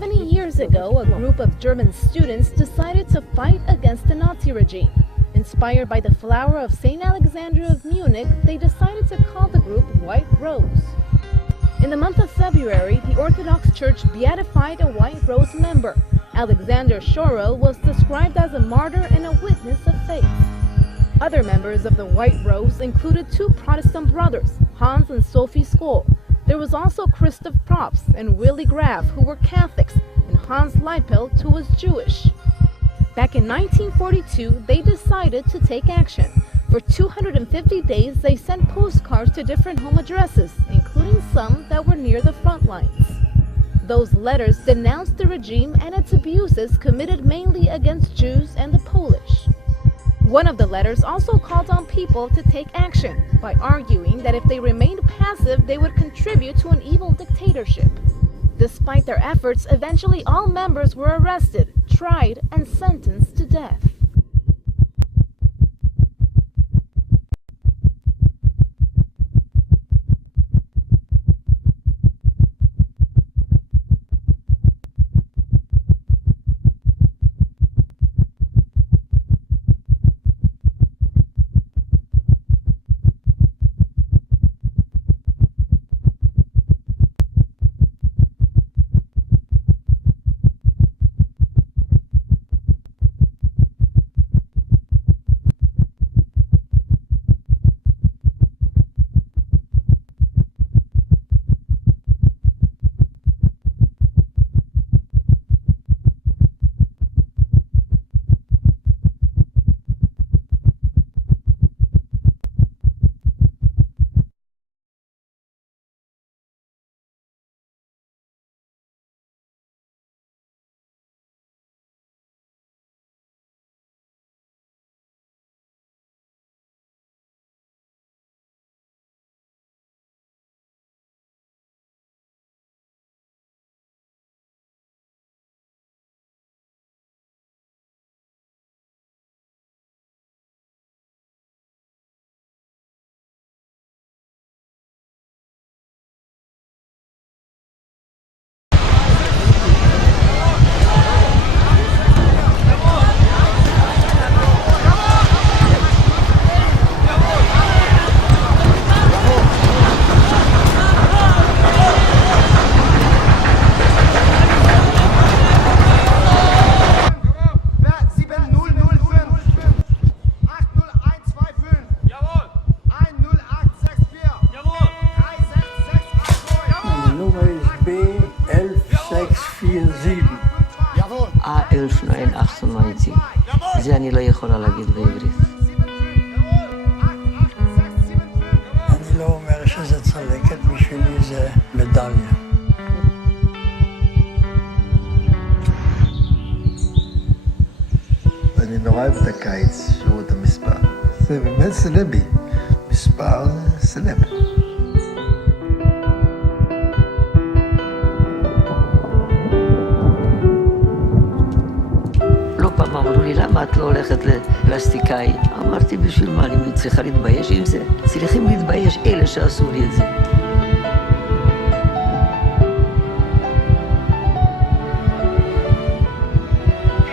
70 years ago, a group of German students decided to fight against the Nazi regime. Inspired by the flower of St. Alexander of Munich, they decided to call the group White Rose. In the month of February, the Orthodox Church beatified a White Rose member. Alexander Schorel was described as a martyr and a witness of faith. Other members of the White Rose included two Protestant brothers, Hans and Sophie Skoll. There was also Christoph Probst and Willy Graf, who were Catholics, and Hans Leipelt, who was Jewish. Back in 1942, they decided to take action. For 250 days, they sent postcards to different home addresses, including some that were near the front lines. Those letters denounced the regime and its abuses committed mainly against Jews and the Polish. One of the letters also called on people to take action by arguing that if they remained passive, they would contribute to an evil dictatorship. Despite their efforts, eventually all members were arrested, tried, and sentenced to death. A1998. זה אני לא יכולה להגיד בעברית. אני לא אומר שזה צלקת, בשבילי זה מדליה. אני נורא אוהב את הקיץ, שהוא את המספר. זה באמת סלבי. מספר זה סלב. אמרו לי, למה את לא הולכת לפלסטיקאי? אמרתי, בשביל מה אני צריכה להתבייש עם זה? צריכים להתבייש אלה שעשו לי את זה.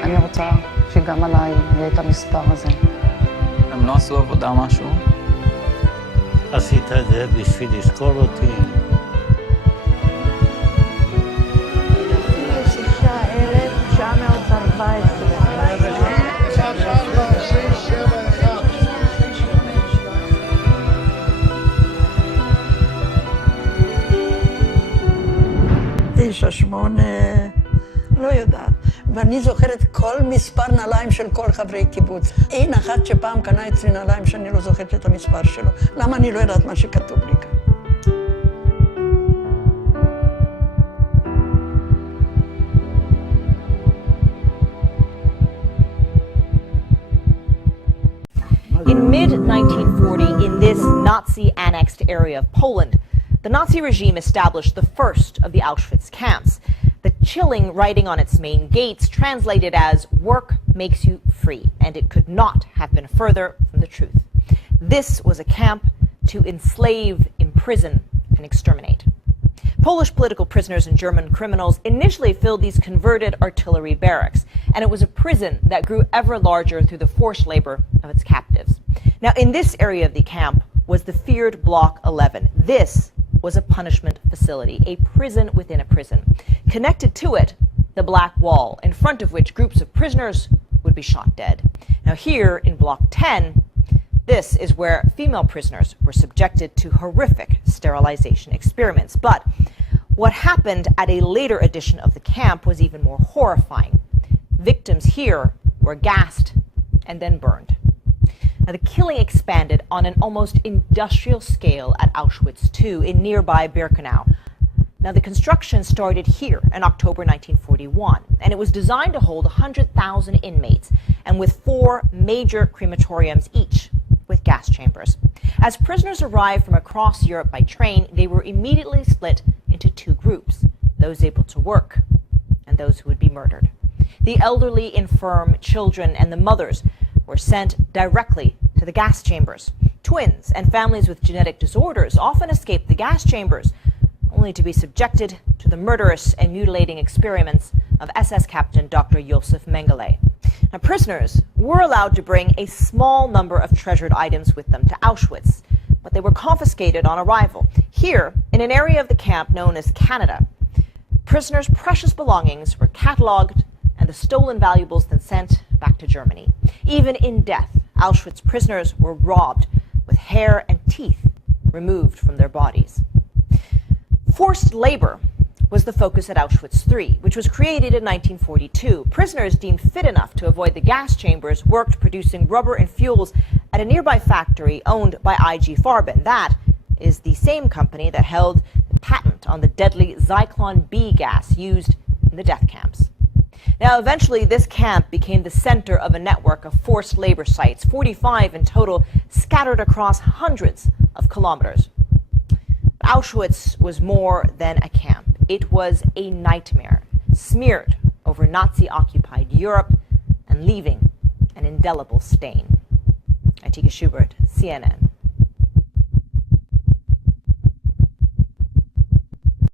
אני רוצה שגם עליי יהיה את המספר הזה. הם לא עשו עבודה משהו? עשית את זה בשביל לזכור אותי. 6,914. שמונה, לא יודעת. ואני זוכרת כל מספר נעליים של כל חברי קיבוץ. אין אחת שפעם קנה אצלי נעליים שאני לא זוכרת את המספר שלו. למה אני לא יודעת מה שכתוב לי כאן? In mid-1940, in this Nazi-annexed area of Poland, the Nazi regime established the first of the Auschwitz camps. The chilling writing on its main gates translated as, "Work makes you free," and it could not have been further from the truth. This was a camp to enslave, imprison, and exterminate. Polish political prisoners and German criminals initially filled these converted artillery barracks, and it was a prison that grew ever larger through the forced labor of its captives. Now, in this area of the camp was the feared Block 11. This was a punishment facility, a prison within a prison. Connected to it, the Black Wall, in front of which groups of prisoners would be shot dead. Now, here in Block 10, this is where female prisoners were subjected to horrific sterilization experiments. But what happened at a later edition of the camp was even more horrifying. Victims here were gassed and then burned. Now, the killing expanded on an almost industrial scale at Auschwitz II in nearby Birkenau. Now, the construction started here in October 1941, and it was designed to hold 100,000 inmates, and with 4 major crematoriums each, with gas chambers. As prisoners arrived from across Europe by train, they were immediately split into 2 groups, those able to work and those who would be murdered. The elderly, infirm, children, and the mothers were sent directly to the gas chambers. Twins and families with genetic disorders often escaped the gas chambers, only to be subjected to the murderous and mutilating experiments of SS Captain Dr. Josef Mengele. Now, prisoners were allowed to bring a small number of treasured items with them to Auschwitz, but they were confiscated on arrival. Here, in an area of the camp known as Canada, prisoners' precious belongings were catalogued and the stolen valuables then sent back to Germany. Even in death, Auschwitz prisoners were robbed with hair and teeth removed from their bodies. Forced labor was the focus at Auschwitz III, which was created in 1942. Prisoners deemed fit enough to avoid the gas chambers worked producing rubber and fuels at a nearby factory owned by IG Farben. That is the same company that held the patent on the deadly Zyklon B gas used in the death camps. Now, eventually, this camp became the center of a network of forced labor sites, 45 in total, scattered across hundreds of kilometers. Auschwitz was more than a camp. It was a nightmare, smeared over Nazi-occupied Europe and leaving an indelible stain. Atika Schubert, CNN.